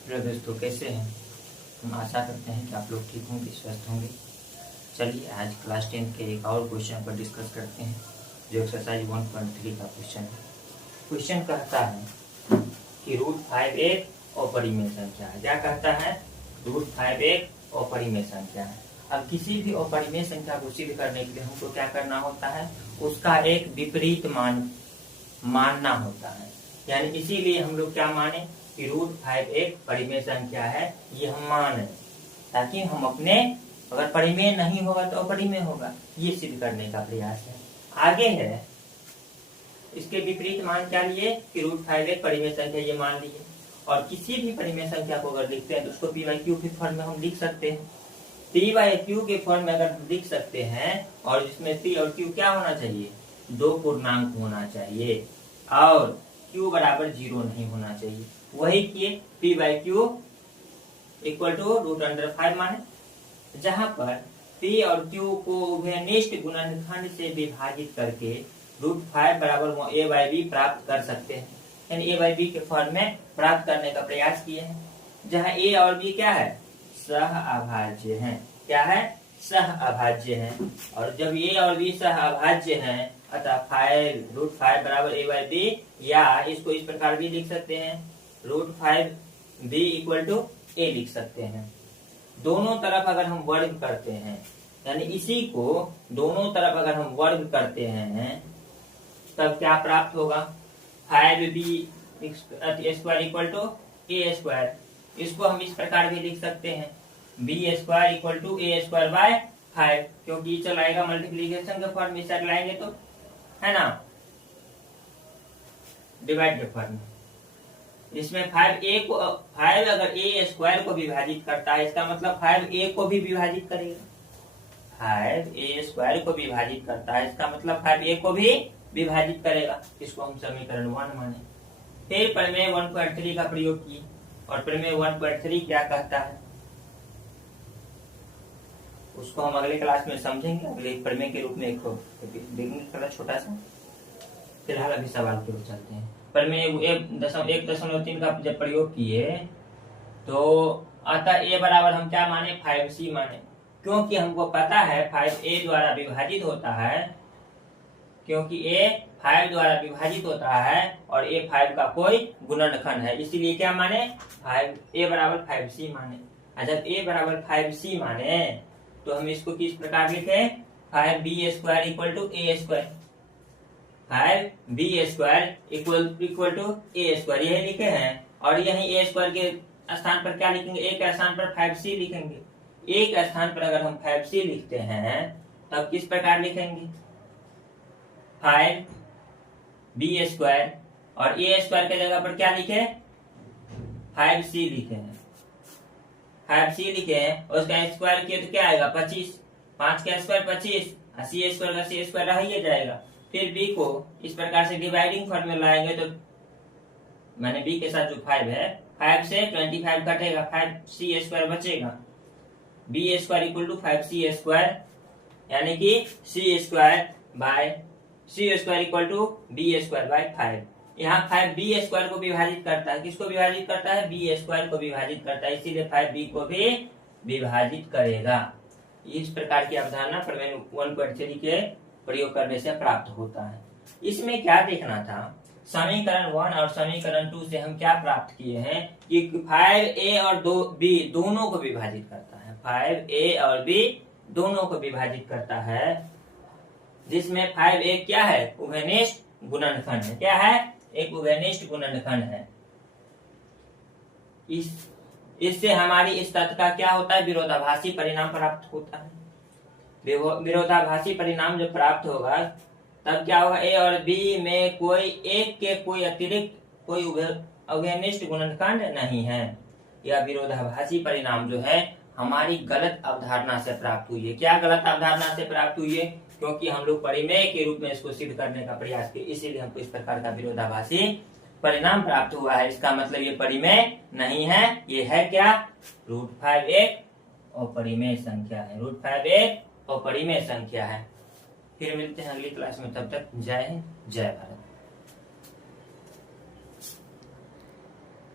Hello दोस्तों, कैसे हैं? हम आशा करते हैं कि आप लोग ठीक होंगे, स्वस्थ होंगे। चलिए आज क्लास 10 के एक और क्वेश्चन पर डिस्कस करते हैं, जो एक्सरसाइज 1.3 का क्वेश्चन है। क्वेश्चन कहता है कि √5 एक अपरिमेय संख्या है। क्या कहता है? √5 एक अपरिमेय संख्या है। अब किसी भी अपरिमेय संख्या को सिद्ध करने के लिए हमको क्या करना होता है? उसका एक विपरीत मान मानना होता है। यानी इसीलिए हम लोग क्या माने कि √5 एक परिमेय संख्या है, ये हम माने, ताकि हम अपने अगर परिमेय नहीं होगा तो अपरिमेय होगा, ये सिद्ध करने का प्रयास है। आगे है इसके विपरीत मान क्या लिए कि √5 एक परिमेय संख्या, ये मान लिए। और किसी भी परिमेय संख्या को अगर लिखते हैं तो उसको p/q के फॉर्म में हम लिख सकते हैं। p/q के फॉर्म में अगर लिख सकते हैं, और जिसमें p और q क्या होना चाहिए? दो पूर्णांक होना चाहिए, और q बराबर 0 नहीं होना चाहिए। वही किए, p/q इक्वल टू √5 माने, जहां पर p और q को उभयनिष्ठ गुणनखंड से विभाजित करके √5 बराबर a/b प्राप्त कर सकते हैं। यानी a/b के फॉर्म में प्राप्त करने का प्रयास किए हैं, जहां a और b क्या है? सह अभाज्य हैं। क्या है? सह अभाज्य हैं। और जब a और b सह अभाज्य हैं, अतः √5 बराबर a/b, या इसको इस प्रकार भी लिख सकते हैं, √5b इक्वल टू a लिख सकते हैं। दोनों तरफ अगर हम वर्ग करते हैं, यानी इसी को दोनों तरफ अगर हम वर्ग करते हैं, तब क्या प्राप्त होगा? 5b square equal to a square. इसको हम इस प्रकार भी लिख सकते हैं, b square equal to a square by 5, क्योंकि चलाएगा मल्टीप्लीकेशन के फॉर्म में, सेट लाएंगे तो, है ना, डिवाइड के फॉर्म में। इसमें 5 अगर a स्क्वायर को विभाजित करता है, इसका मतलब 5a को भी विभाजित करेगा। 5a स्क्वायर को विभाजित करता है, इसका मतलब 5a को भी विभाजित करेगा। इसको हम समीकरण 1 माने। फिर प्रमेय 1.3 का प्रयोग किए, और प्रमेय 1.3 क्या कहता है उसको हम अगले क्लास में समझेंगे। अगले प्रमेय के रूप में एक देखेंगे थोड़ा छोटा सा। फिलहाल अभी सवाल की ओर चलते हैं। प्रमेय 1.3 का जब प्रयोग किए तो अतः a बराबर हम क्या माने? 5c माने, क्योंकि हमको पता है 5a द्वारा विभाजित होता है, क्योंकि a 5 द्वारा विभाजित होता है और a 5 का कोई गुणनखंड है, इसीलिए क्या माने? a बराबर 5c माने। जब a बराबर 5c माने तो हम इसको किस प्रकार लिखे? 5b square equal to a square. 5b square equal to a square, यही लिखे हैं। और यही a स्क्वायर के स्थान पर क्या लिखेंगे? a के स्थान पर 5c लिखेंगे। a के स्थान पर अगर हम 5c लिखते हैं तब किस प्रकार लिखेंगे? 5b स्क्वायर, और a स्क्वायर के जगह पर क्या लिखे? 5c लिखे हैं। 5c लिखे हैं, और उसका स्क्वायर किए तो क्या आएगा? 25। 5 का स्क्वायर 25, c स्क्वायर का c स्क्वायर रह ही जाएगा। फिर b को इस प्रकार से डिवाइडिंग फॉर्म में लाएंगे तो मैंने b के साथ जो 5 है, 5 से 25 कटेगा, 5c स्क्वायर बचेगा। b square equal to 5c square, यानी कि c square equal to b square by 5। यहाँ 5 b स्क्वायर को विभाजित करता है, किसको विभाजित करता है? b स्क्वायर को विभाजित करता है, इसीलिए 5b को भी विभाजित करेगा। इस प्रकार की अवधारणा प्रमेय 1.3 के प्रयोग करने से प्राप्त होता है। इसमें क्या देखना था? समीकरण 1 और समीकरण 2 से हम क्या प्राप्त किए हैं कि 5a और b दोनों को विभाजित करता है। 5a और b दोनों को विभाजित करता है, जिसमें 5a क्या है? उभयनिष्ठ गुणनखंड है। क्या है? एक उभयनिष्ठ गुणनखंड है। इससे हमारी इस तथ्य का क्या होता है? विरोधाभासी परिणाम प्राप्त होता है। विरोधाभासी परिणाम जब प्राप्त होगा तब क्या होगा? a और b में कोई अतिरिक्त कोई उभयनिष्ठ गुणनखंड नहीं है। यह विरोधाभासी परिणाम जो है हमारी गलत अवधारणा से प्राप्त हुई है। क्या गलत अवधारणा से प्राप्त हुई है? क्योंकि हम लोग परिमेय के रूप में इसको सिद्ध करने का प्रयास किए, इसीलिए हमको इस प्रकार का विरोधाभासी परिणाम प्राप्त हुआ है। इसका मतलब ये परिमेय नहीं है, ये है क्या? √5 एक अपरिमेय संख्या है। √5 एक अपरिमेय संख्या है। फिर मिलते हैं अगली क्लास में, तब तक जय हिंद, जय भारत।